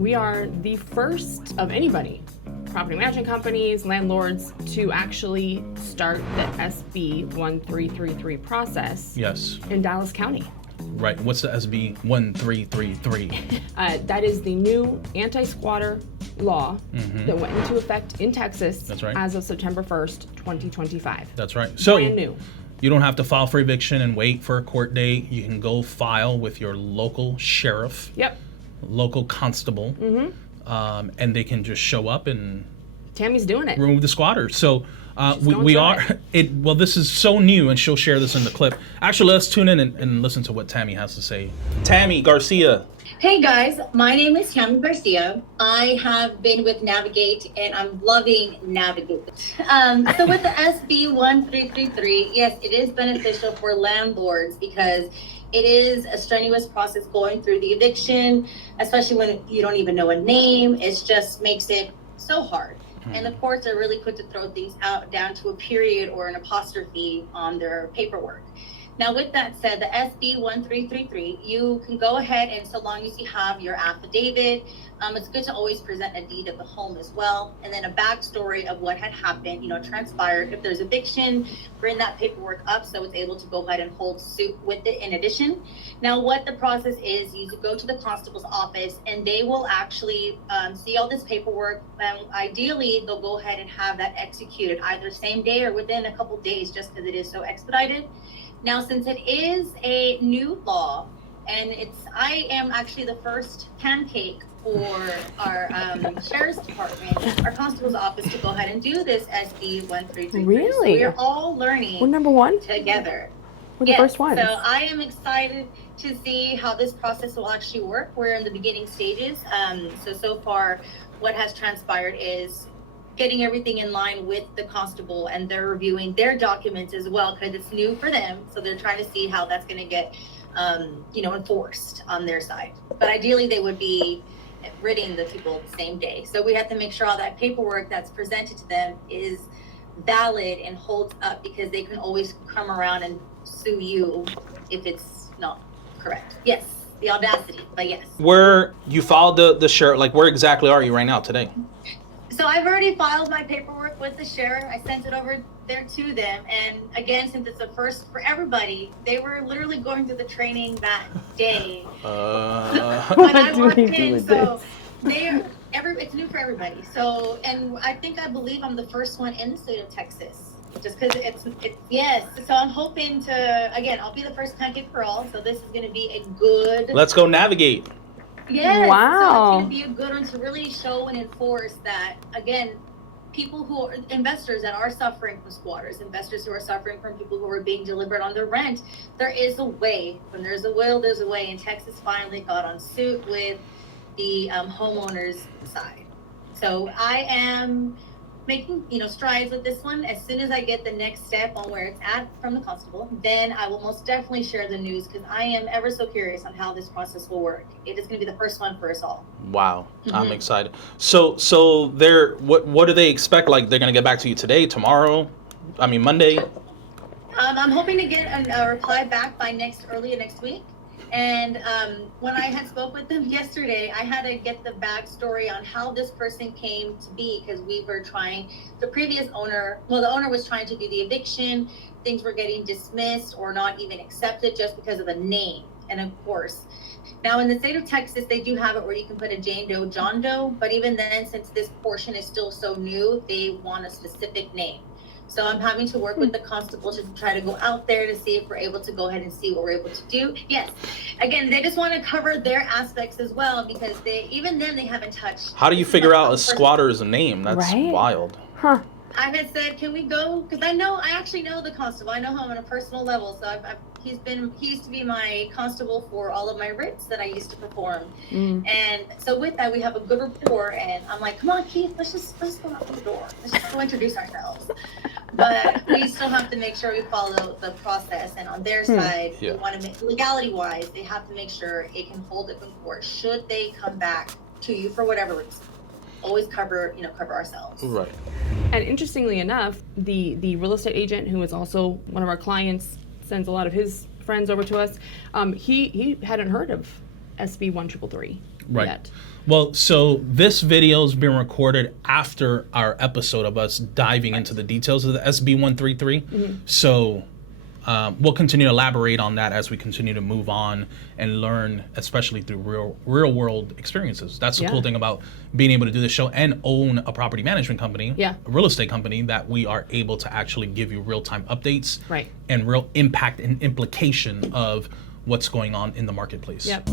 We are the first of anybody, property management companies, landlords, to actually start the SB1333 process. Yes. In Dallas County. Right. What's the SB1333? That is the new anti-squatter law that went into effect in Texas. That's right. As of September 1st, 2025. That's right. So brand new. You don't have to file for eviction and wait for a court date. You can go file with your local sheriff. Yep. Local constable. And they can just show up and Tammy's doing it. remove the squatters. So we are well, this is so new, and she'll share this in the clip. Actually, let's tune in and listen to what Tammy has to say. Tammy Garcia. Hey guys, my name is Tammy Garcia. I have been with Navigate and I'm loving Navigate. So with the SB 1333, yes, it is beneficial for landlords because it is a strenuous process going through the eviction, especially when you don't even know a name. It just makes it so hard. And the courts are really quick to throw things out down to a period or an apostrophe on their paperwork. Now, with that said, the SB 1333, you can go ahead and so long as you have your affidavit, it's good to always present a deed of the home as well. And then a backstory of what had happened, transpired. If there's eviction, bring that paperwork up so it's able to go ahead and hold suit with it in addition. Now, what the process is, you go to the constable's office and they will actually see all this paperwork. Ideally, they'll go ahead and have that executed either same day or within a couple days just because it is so expedited. Now, since it is a new law, and I am actually the first pancake for our sheriff's department, our constable's office, to go ahead and do this SB 1333. Really? So we're all learning. We're number one? Together. We're the first ones. So I am excited to see how this process will actually work. We're in the beginning stages. So far, what has transpired is getting everything in line with the constable, and they're reviewing their documents as well because it's new for them. So they're trying to see how that's going to get, enforced on their side. But ideally, they would be ridding the people the same day. So we have to make sure all that paperwork that's presented to them is valid and holds up because they can always come around and sue you if it's not correct. Yes, the audacity, but yes. Where you filed the sheriff, like where exactly are you right now today? So I've already filed my paperwork with the sheriff. I sent it over there to them. And again, since it's a first for everybody, they were literally going through the training that day. When I walked in, so it's new for everybody. So, and I believe I'm the first one in the state of Texas. Just because it's yes. So I'm hoping to, again, I'll be the first pancake for all. So this is going to be a good. Let's go Navigate. Yes. Wow. So it's going to be a good one to really show and enforce that, again, people who are investors that are suffering from squatters, investors who are suffering from people who are being delivered on their rent, there is a way. When there's a will, there's a way. And Texas finally got on suit with the homeowners side. So I am making strides with this one. As soon as I get the next step on where it's at from the constable, then I will most definitely share the news because I am ever so curious on how this process will work. It is going to be the first one for us all. Wow, I'm excited. So they're what do they expect? Like they're going to get back to you today, tomorrow? I mean Monday? I'm hoping to get a reply back by early next week. And when I had spoke with them yesterday, I had to get the backstory on how this person came to be because we were trying, the owner was trying to do the eviction. Things were getting dismissed or not even accepted just because of a name. And of course, now in the state of Texas, they do have it where you can put a Jane Doe, John Doe. But even then, since this portion is still so new, they want a specific name. So I'm having to work with the constable to try to go out there to see if we're able to go ahead and see what we're able to do. Yes. Again, they just want to cover their aspects as well because they haven't touched. How do you figure out a squatter is a name? That's wild. Huh. I had said, can we go? Because I actually know the constable. I know him on a personal level. So he used to be my constable for all of my writs that I used to perform. And so with that, we have a good rapport. And I'm like, come on, Keith, let's go out the door. Let's just go introduce ourselves. But we still have to make sure we follow the process. And on their side, we want to make legality-wise, they have to make sure it can hold up in court. Should they come back to you for whatever reason, always cover ourselves. Right. And interestingly enough, the real estate agent who is also one of our clients sends a lot of his friends over to us. He hadn't heard of SB 1333. Right. yet. Well, so this video's been recorded after our episode of us diving into the details of the SB1333. So we'll continue to elaborate on that as we continue to move on and learn, especially through real world experiences. That's the cool thing about being able to do this show and own a property management company, a real estate company, that we are able to actually give you real-time updates and real impact and implication of what's going on in the marketplace. Yep.